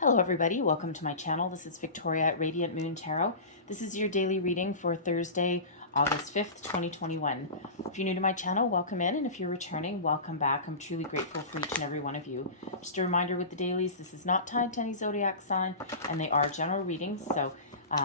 Hello everybody, welcome to my channel. This is Victoria at Radiant Moon Tarot. This is your daily reading for Thursday, August 5th, 2021. If you're new to my channel, welcome in, and if you're returning, welcome back. I'm truly grateful for each and every one of you. Just a reminder with the dailies, this is not tied to any zodiac sign, and they are general readings, so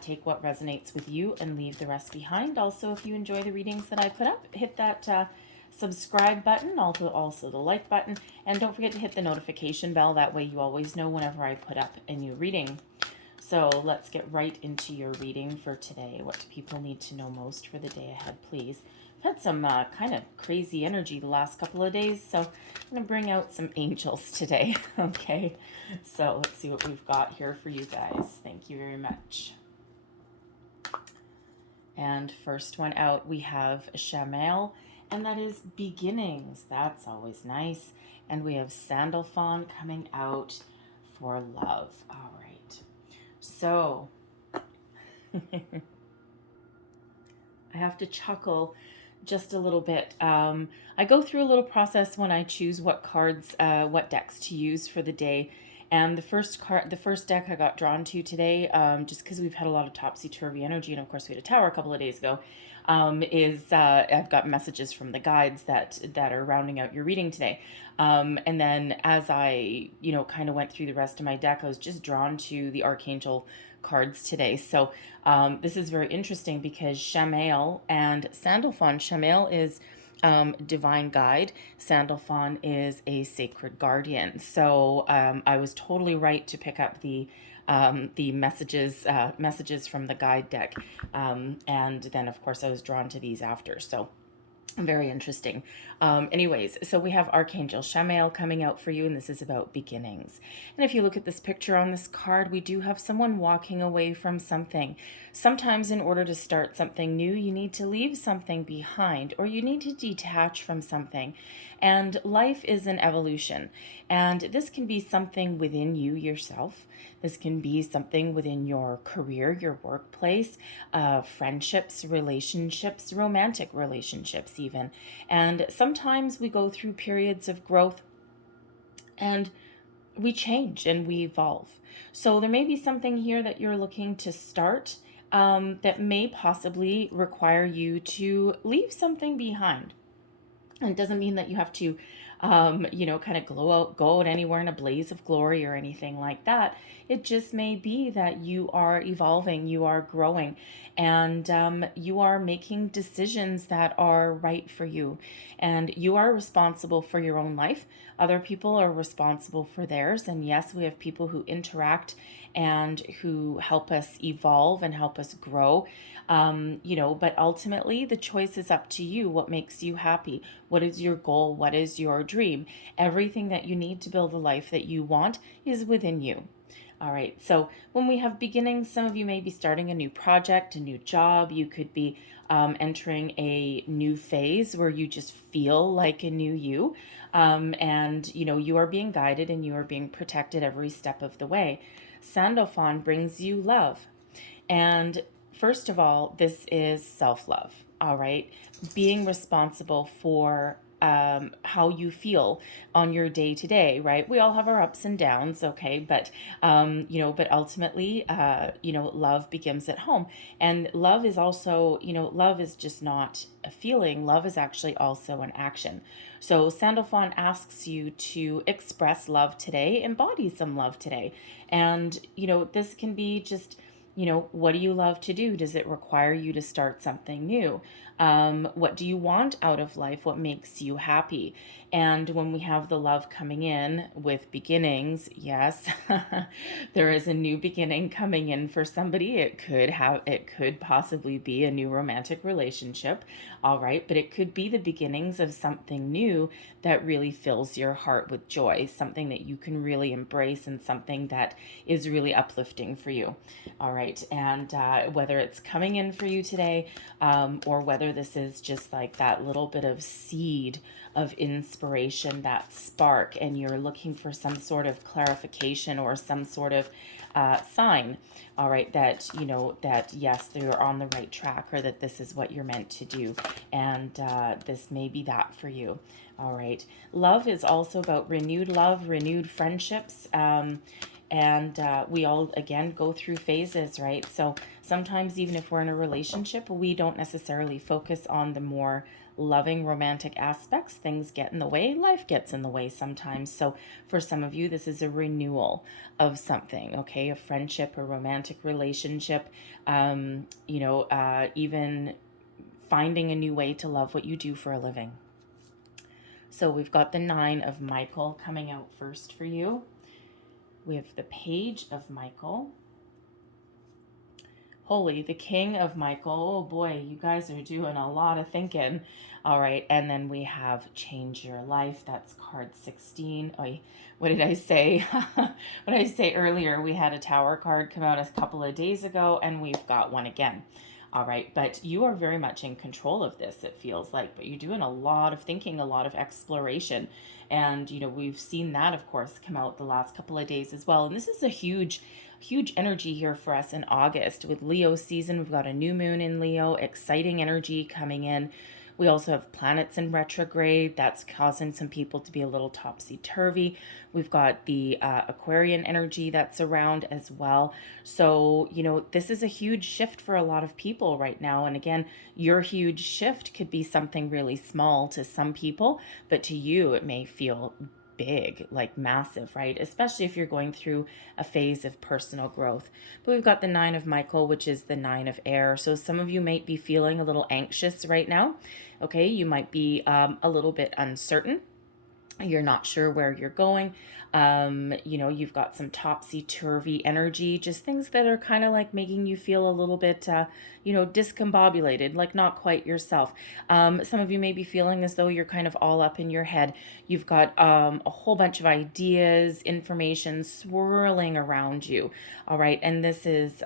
take what resonates with you and leave the rest behind. Also, if you enjoy the readings that I put up, hit that subscribe button, also the like button, and don't forget to hit the notification bell. That way you always know whenever I put up a new reading. So let's get right into your reading for today. What do people need to know most for the day ahead, please? I've had some kind of crazy energy the last couple of days, so I'm going to bring out some angels today. Okay, so let's see what we've got here for you guys. Thank you very much. And first one out, we have Shamael, and that is beginnings. That's always nice. And we have Sandalphon coming out for love. All right. So I have to chuckle just a little bit. I go through a little process when I choose what cards, what decks to use for the day. And the first deck I got drawn to today, just because we've had a lot of topsy-turvy energy, and of course we had a tower a couple of days ago, is I've got messages from the guides that are rounding out your reading today. And then as I, kind of went through the rest of my deck, I was just drawn to the Archangel cards today. So this is very interesting because Shamael and Sandalphon. Shamael is divine guide. Sandalphon is a sacred guardian. So I was totally right to pick up the messages from the guide deck, and then of course I was drawn to these after. So very interesting. Anyways, so we have Archangel Shamael coming out for you, and this is about beginnings. And if you look at this picture on this card, we do have someone walking away from something. Sometimes in order to start something new, you need to leave something behind, or you need to detach from something. And life is an evolution. And this can be something within you yourself. This can be something within your career, your workplace, friendships, relationships, romantic relationships even. And sometimes we go through periods of growth and we change and we evolve. So there may be something here that you're looking to start that may possibly require you to leave something behind. And it doesn't mean that you have to, kind of go out anywhere in a blaze of glory or anything like that. It just may be that you are evolving, you are growing, and you are making decisions that are right for you. And you are responsible for your own life. Other people are responsible for theirs. And yes, we have people who interact and who help us evolve and help us grow. But ultimately the choice is up to you. What makes you happy? What is your goal? What is your dream? Everything that you need to build the life that you want is within you. All right, so when we have beginnings, some of you may be starting a new project, a new job. You could be entering a new phase where you just feel like a new you. And you are being guided and you are being protected every step of the way. Sandalphon brings you love. And first of all, this is self-love, all right? Being responsible for how you feel on your day to day, right? We all have our ups and downs, okay? But ultimately, love begins at home. And love is also, love is just not a feeling. Love is actually also an action. So Sandalphon asks you to express love today, embody some love today. And, this can be just, what do you love to do? Does it require you to start something new? What do you want out of life? What makes you happy? And when we have the love coming in with beginnings, yes, there is a new beginning coming in for somebody. It could possibly be a new romantic relationship, all right, but it could be the beginnings of something new that really fills your heart with joy, something that you can really embrace and something that is really uplifting for you, all right. And whether it's coming in for you today, or whether this is just like that little bit of seed of inspiration, that spark, and you're looking for some sort of clarification or some sort of sign, all right, that that yes, you're on the right track, or that this is what you're meant to do, and this may be that for you. All right, love is also about renewed love, renewed friendships. And we all, again, go through phases, right? So sometimes, even if we're in a relationship, we don't necessarily focus on the more loving romantic aspects. Things get in the way, life gets in the way sometimes. So for some of you, this is a renewal of something, okay? A friendship, a romantic relationship, even finding a new way to love what you do for a living. So we've got the Nine of Michael coming out first for you. We have the Page of Michael. Holy, the King of Michael. Oh boy, you guys are doing a lot of thinking. All right, and then we have Change Your Life. That's card 16. Oh, what did I say? What did I say earlier? We had a Tower card come out a couple of days ago, and we've got one again. All right, but you are very much in control of this, it feels like. But you're doing a lot of thinking, a lot of exploration. And, we've seen that, of course, come out the last couple of days as well. And this is a huge energy here for us in August. With Leo season, we've got a new moon in Leo, exciting energy coming in. We also have planets in retrograde. That's causing some people to be a little topsy-turvy. We've got the Aquarian energy that's around as well. So, this is a huge shift for a lot of people right now. And again, your huge shift could be something really small to some people, but to you, it may feel big, like massive, right? Especially if you're going through a phase of personal growth. But we've got the Nine of Michael, which is the Nine of Air. So some of you might be feeling a little anxious right now. Okay, you might be a little bit uncertain. You're not sure where you're going. You've got some topsy-turvy energy, just things that are kind of like making you feel a little bit, discombobulated, like not quite yourself. Some of you may be feeling as though you're kind of all up in your head. You've got a whole bunch of ideas, information swirling around you. All right. And this is,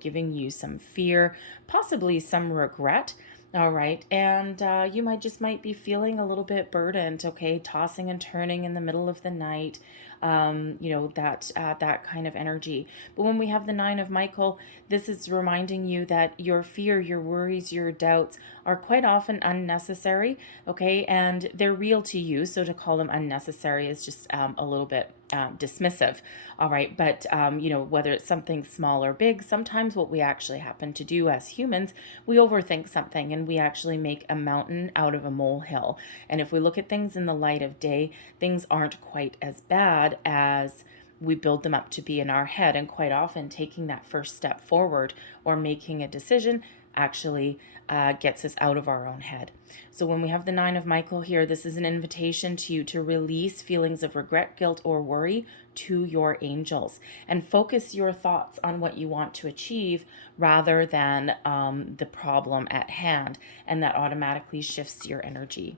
giving you some fear, possibly some regret. All right. And you might be feeling a little bit burdened, okay, tossing and turning in the middle of the night, that kind of energy. But when we have the Nine of Michael, this is reminding you that your fear, your worries, your doubts are quite often unnecessary, okay, and they're real to you. So to call them unnecessary is just a little bit dismissive. All right. But, whether it's something small or big, sometimes what we actually happen to do as humans, we overthink something and we actually make a mountain out of a molehill. And if we look at things in the light of day, things aren't quite as bad as we build them up to be in our head. And quite often taking that first step forward or making a decision actually gets us out of our own head. So when we have the Nine of Michael here, this is an invitation to you to release feelings of regret, guilt, or worry to your angels and focus your thoughts on what you want to achieve rather than the problem at hand. And that automatically shifts your energy.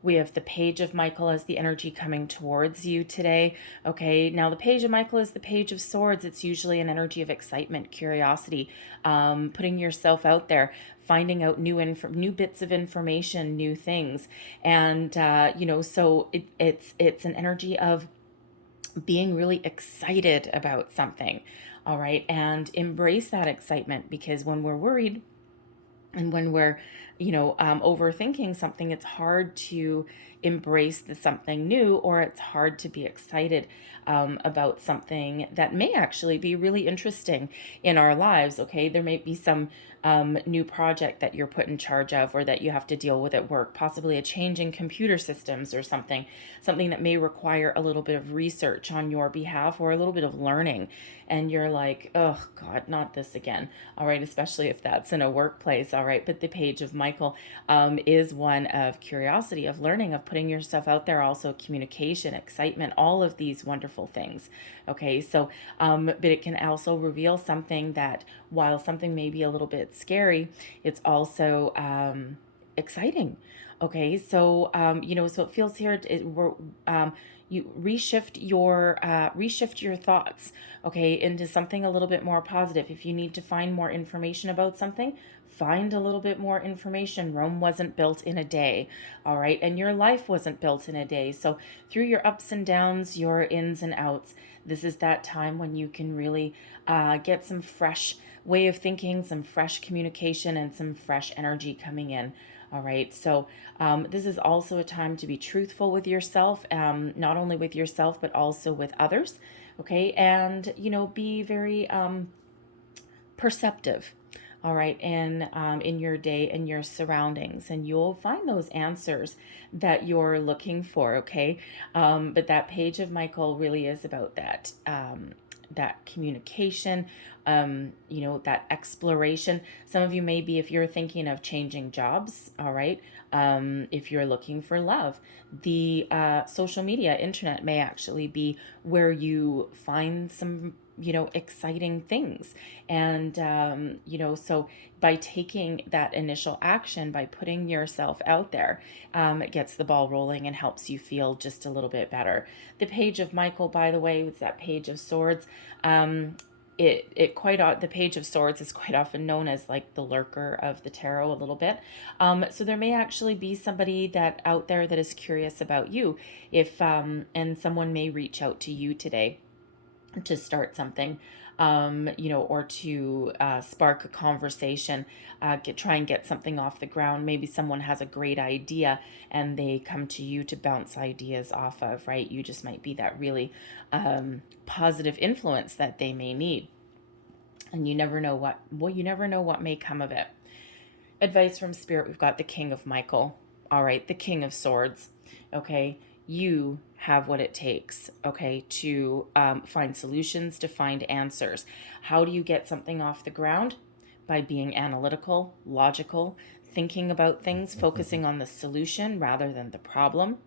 We have the Page of Michael as the energy coming towards you today. Okay, now the Page of Michael is the Page of Swords. It's usually an energy of excitement, curiosity, putting yourself out there, finding out new bits of information, new things. And, so it's an energy of being really excited about something. All right, and embrace that excitement, because when we're worried and when we're overthinking something, it's hard to embrace the something new, or it's hard to be excited about something that may actually be really interesting in our lives. Okay, there may be some new project that you're put in charge of, or that you have to deal with at work, possibly a change in computer systems or something that may require a little bit of research on your behalf or a little bit of learning. And you're like, oh God, not this again. All right, especially if that's in a workplace. All right, but the Page of Michael is one of curiosity, of learning, of putting yourself out there, also communication, excitement, all of these wonderful things. Okay, so, but it can also reveal something that, while something may be a little bit scary, it's also exciting. Okay, so, so it feels here, you reshift your thoughts, okay, into something a little bit more positive. If you need to find more information about something, find a little bit more information. Rome wasn't built in a day, all right, and your life wasn't built in a day. So through your ups and downs, your ins and outs, this is that time when you can really get some fresh way of thinking, some fresh communication, and some fresh energy coming in. All right, so this is also a time to be truthful with yourself, not only with yourself, but also with others. Okay. And, be very perceptive, all right, in your day and your surroundings, and you'll find those answers that you're looking for. Okay. But that page of Michael really is about that communication, that exploration. Some of you may be, if you're thinking of changing jobs, all right, if you're looking for love, the social media, internet may actually be where you find some, exciting things. And, so by taking that initial action, by putting yourself out there, it gets the ball rolling and helps you feel just a little bit better. The page of Michael, by the way, with that page of swords, the page of swords is quite often known as like the lurker of the tarot a little bit. So there may actually be somebody that out there that is curious about you, if and someone may reach out to you today to start something, or to spark a conversation, try and get something off the ground. Maybe someone has a great idea and they come to you to bounce ideas off of, right? You just might be that really positive influence that they may need. And you never know what may come of it. Advice from Spirit, we've got the King of Michael. All right, the King of Swords. Okay, you have what it takes, okay, to find solutions, to find answers. How do you get something off the ground? By being analytical, logical, thinking about things, focusing on the solution rather than the problem.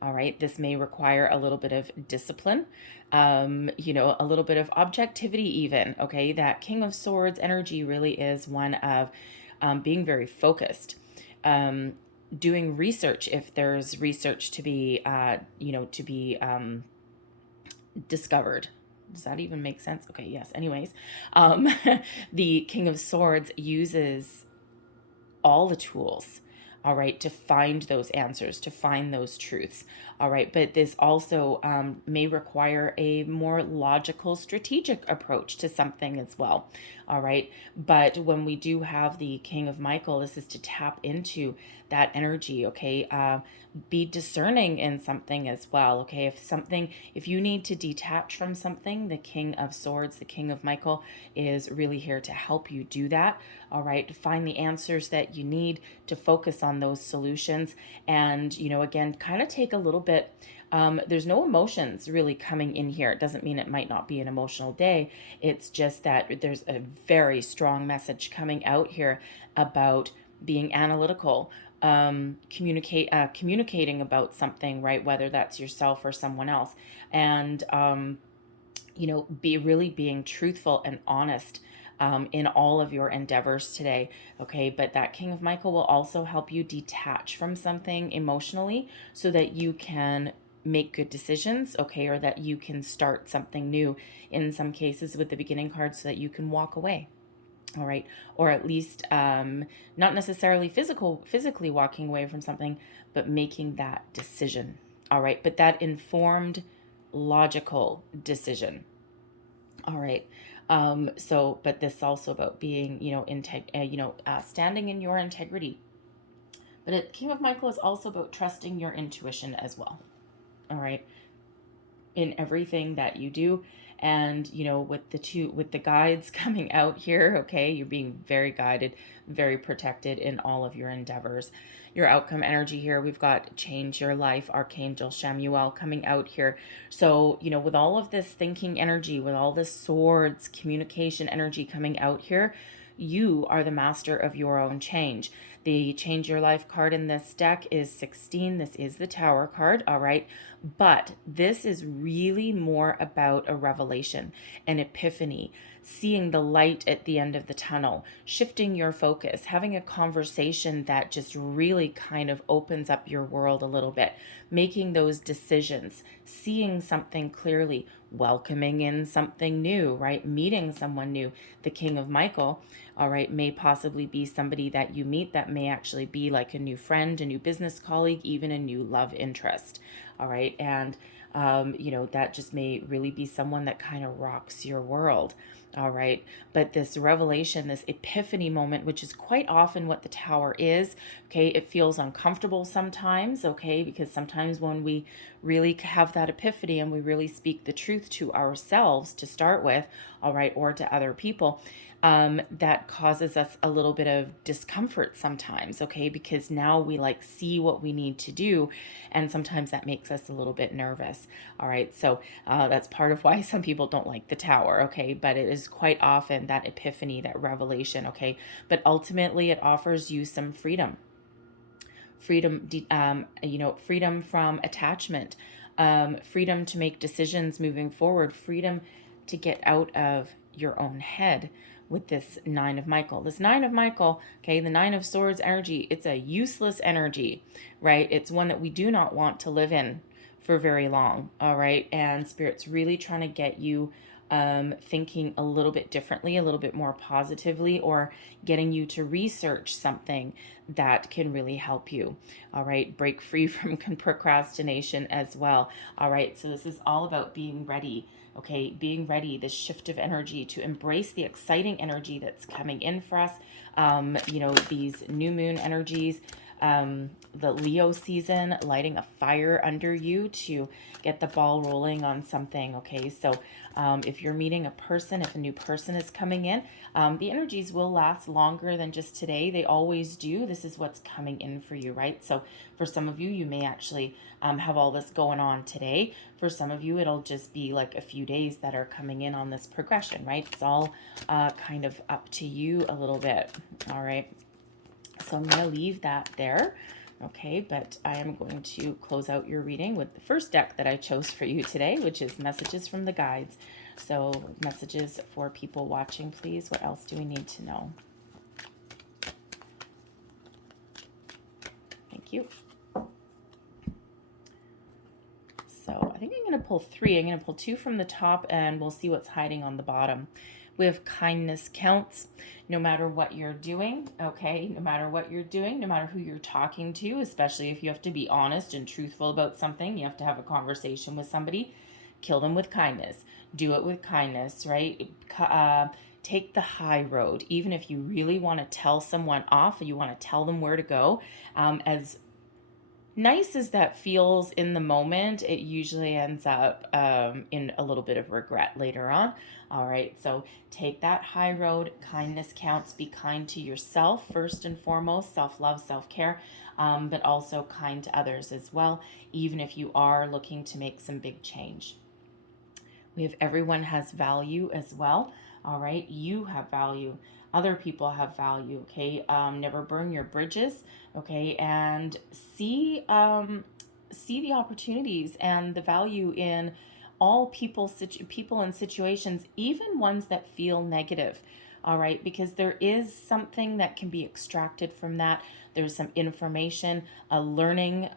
All right, this may require a little bit of discipline, a little bit of objectivity, even. Okay, that King of Swords energy really is one of being very focused. Doing research if there's research to be discovered. Does that even make sense? Okay, yes. Anyways, the King of Swords uses all the tools, all right, to find those answers, to find those truths, all right. But this also may require a more logical, strategic approach to something as well, all right. But when we do have the King of Michael, this is to tap into that energy, okay. Be discerning in something as well, okay. If you need to detach from something, the King of Swords, the King of Michael, is really here to help you do that, all right, to find the answers that you need, to focus on those solutions. And, again, kind of take a little bit, there's no emotions really coming in here. It doesn't mean it might not be an emotional day. It's just that there's a very strong message coming out here about being analytical, communicating about something, right? Whether that's yourself or someone else. And, be really being truthful and honest in all of your endeavors today. Okay. But that King of Michael will also help you detach from something emotionally so that you can make good decisions. Okay. Or that you can start something new, in some cases with the beginning card, so that you can walk away. All right. Or at least not necessarily physically walking away from something, but making that decision. All right. But that informed, logical decision. All right. But this is also about being, standing in your integrity. But King of Michael is also about trusting your intuition as well. All right. In everything that you do. And, with the guides coming out here, okay, you're being very guided, very protected in all of your endeavors. Your outcome energy here, we've got Change Your Life, Archangel Chamuel coming out here. So, with all of this thinking energy, with all this swords, communication energy coming out here, you are the master of your own change. The Change Your Life card in this deck is 16. This is the Tower card, all right? But this is really more about a revelation, an epiphany, seeing the light at the end of the tunnel, shifting your focus, having a conversation that just really kind of opens up your world a little bit, making those decisions, seeing something clearly, welcoming in something new, right? Meeting someone new. The King of Michael, all right, may possibly be somebody that you meet that may actually be like a new friend, a new business colleague, even a new love interest. All right. And You know, that just may really be someone that kind of rocks your world. All right. But this revelation, this epiphany moment, which is quite often what the tower is, okay, it feels uncomfortable sometimes, okay, because sometimes when we really have that epiphany and we really speak the truth to ourselves to start with, all right, or to other people, that causes us a little bit of discomfort sometimes, okay, because now we like see what we need to do, and sometimes that makes us a little bit nervous. All right, so that's part of why some people don't like the tower, okay, but it is quite often that epiphany, that revelation, okay, but ultimately it offers you some freedom. You know, freedom from attachment, freedom to make decisions moving forward, freedom to get out of your own head with this Nine of Michael. This Nine of Michael, okay, the Nine of Swords energy, it's a useless energy, right? It's one that we do not want to live in for very long, all right? And Spirit's really trying to get you thinking a little bit differently, a little bit more positively, or getting you to research something that can really help you. All right, break free from procrastination as well. All right, so this is all about being ready. Okay, being ready, this shift of energy to embrace the exciting energy that's coming in for us. You know, these new moon energies, the Leo season, lighting a fire under you to get the ball rolling on something. Okay, so if you're meeting a person, if a new person is coming in, the energies will last longer than just today. They always do. This is what's coming in for you, right? So for some of you, you may actually have all this going on today. For some of you, it'll just be like a few days that are coming in on this progression, right? It's all kind of up to you a little bit. All right. So I'm going to leave that there. Okay, but I am going to close out your reading with the first deck that I chose for you today, which is Messages from the Guides. So messages for people watching, please. What else do we need to know? Thank you. So I think I'm going to pull 3. I'm going to pull 2 from the top, and we'll see what's hiding on the bottom. We have kindness counts no matter what you're doing, okay? No matter what you're doing, no matter who you're talking to, especially if you have to be honest and truthful about something, you have to have a conversation with somebody, kill them with kindness. Do it with kindness, right? Take the high road. Even if you really want to tell someone off, you want to tell them where to go, as nice as that feels in the moment, it usually ends up in a little bit of regret later on. All right, so take that high road. Kindness counts. Be kind to yourself first and foremost, self-love, self-care, but also kind to others as well, even if you are looking to make some big change. We have everyone has value as well. All right, you have value. Other people have value. Okay, never burn your bridges. Okay, and see the opportunities and the value in all people and situations, even ones that feel negative. All right, because there is something that can be extracted from that. There's some information, a learning,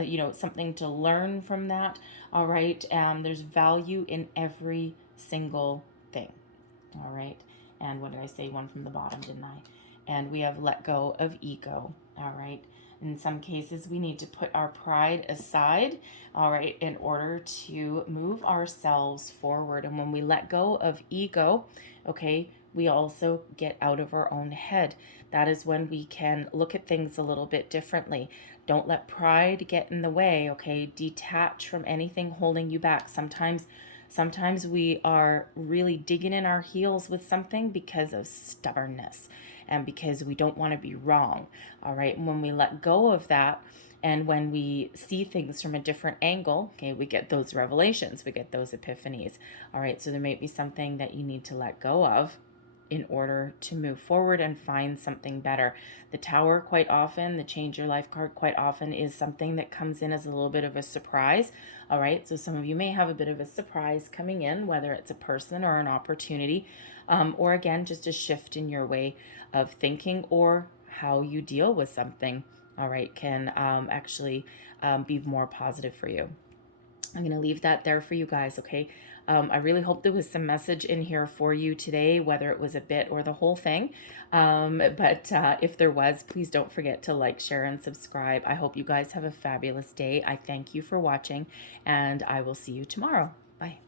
you know, something to learn from that. All right, there's value in every single thing. All right, and what did I say? One from the bottom, didn't I? And we have let go of ego. All right, in some cases, we need to put our pride aside, all right, in order to move ourselves forward. And when we let go of ego, okay, we also get out of our own head. That is when we can look at things a little bit differently. Don't let pride get in the way, okay? Detach from anything holding you back. Sometimes we are really digging in our heels with something because of stubbornness and because we don't want to be wrong. All right. And when we let go of that, and when we see things from a different angle, okay, we get those revelations, we get those epiphanies. All right. So there may be something that you need to let go of in order to move forward and find something better. The Tower, quite often, the Change Your Life card, quite often is something that comes in as a little bit of a surprise. All right, so some of you may have a bit of a surprise coming in, whether it's a person or an opportunity, or again, just a shift in your way of thinking or how you deal with something. All right, can actually be more positive for you. I'm going to leave that there for you guys, okay? I really hope there was some message in here for you today, whether it was a bit or the whole thing. But if there was, please don't forget to like, share, and subscribe. I hope you guys have a fabulous day. I thank you for watching, and I will see you tomorrow. Bye.